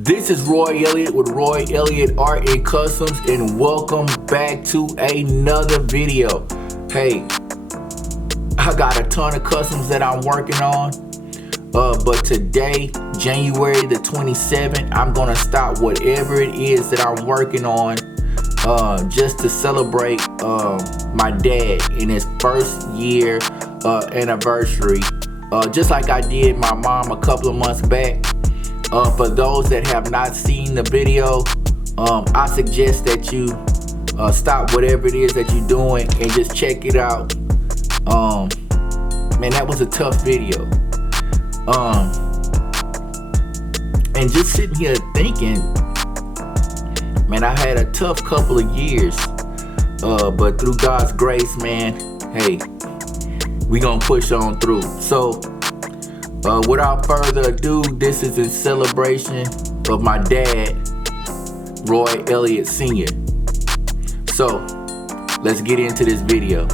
This is Roy Elliott with Roy Elliott Art and Customs, and welcome back to another video. Hey, I got a ton of customs that I'm working on, but today, January the 27th, I'm gonna stop whatever it is that I'm working on just to celebrate my dad in his first year anniversary, just like I did my mom a couple of months back. For those that have not seen the video, I suggest that you stop whatever it is that you're doing and just check it out. Man, that was a tough video. And just sitting here thinking, man, I had a tough couple of years, but through God's grace, man, hey, we gonna push on through. So without further ado, this is in celebration of my dad, Roy Elliott Sr. So let's get into this video.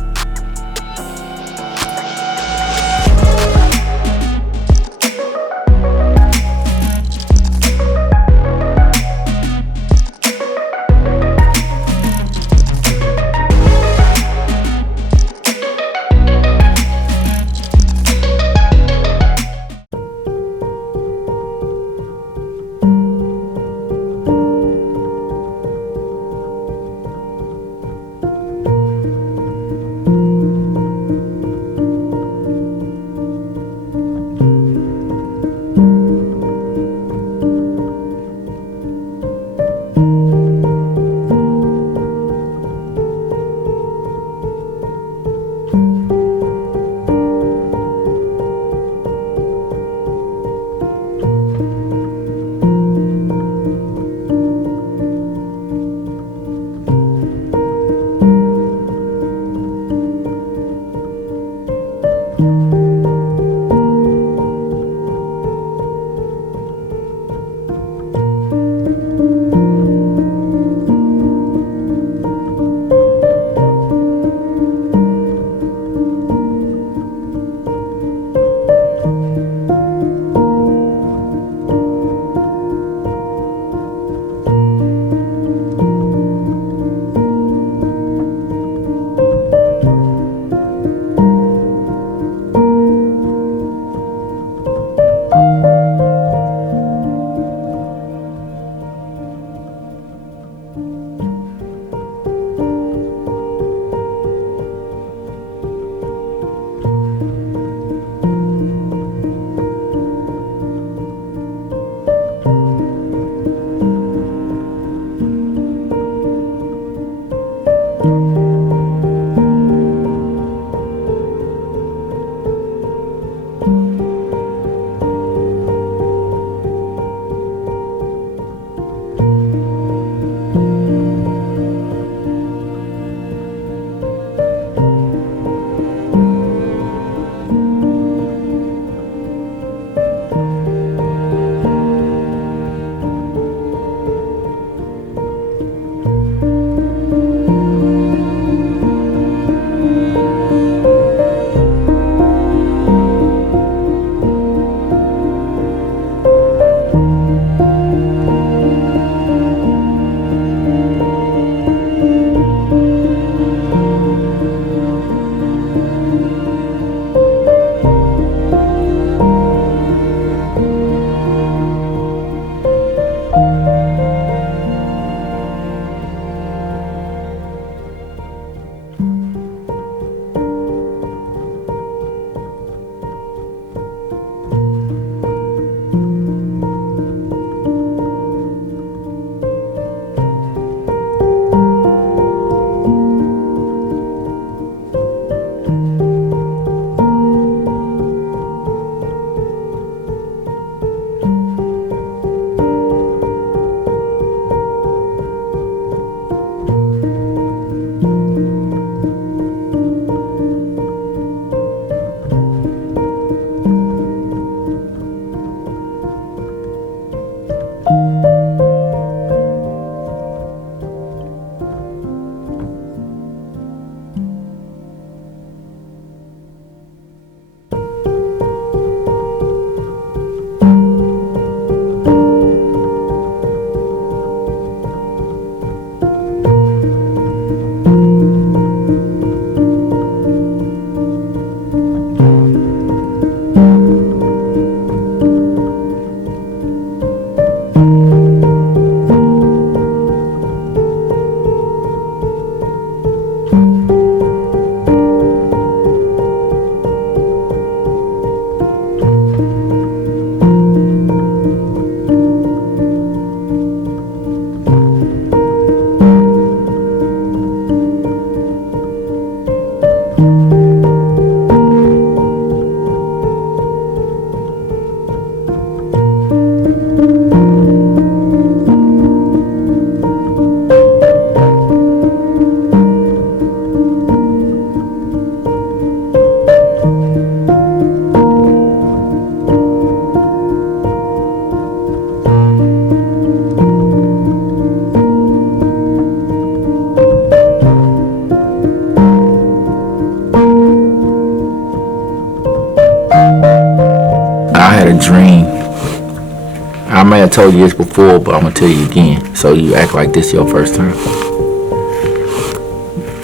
I may have told you this before, but I'm gonna tell you again, so you act like this your first time.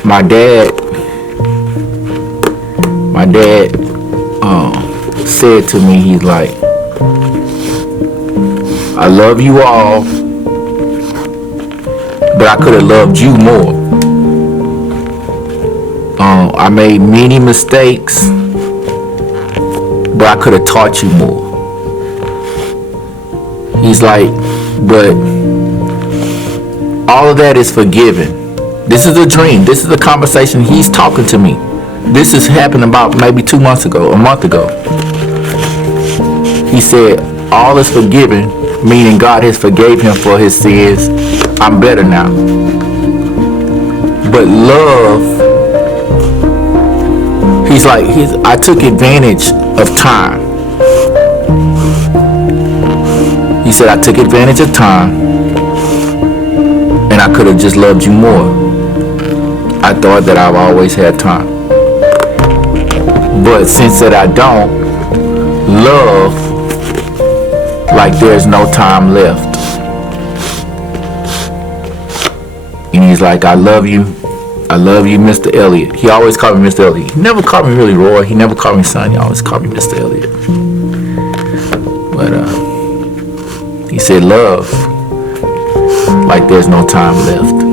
My dad said to me, he's like, I love you all, but I could have loved you more. I made many mistakes, but I could have taught you more. He's like, but all of that is forgiven. This is a dream. This is a conversation. He's talking to me. This has happened about maybe 2 months ago, a month ago. He said, all is forgiven, meaning God has forgave him for his sins. I'm better now. But love, he's like, I took advantage of time. He said, I took advantage of time, and I could have just loved you more. I thought that I've always had time. But since that I don't, love like there's no time left. And he's like, I love you, Mr. Elliott. He always called me Mr. Elliott. He never called me really Roy. He never called me son. He always called me Mr. Elliott. But he said love like there's no time left.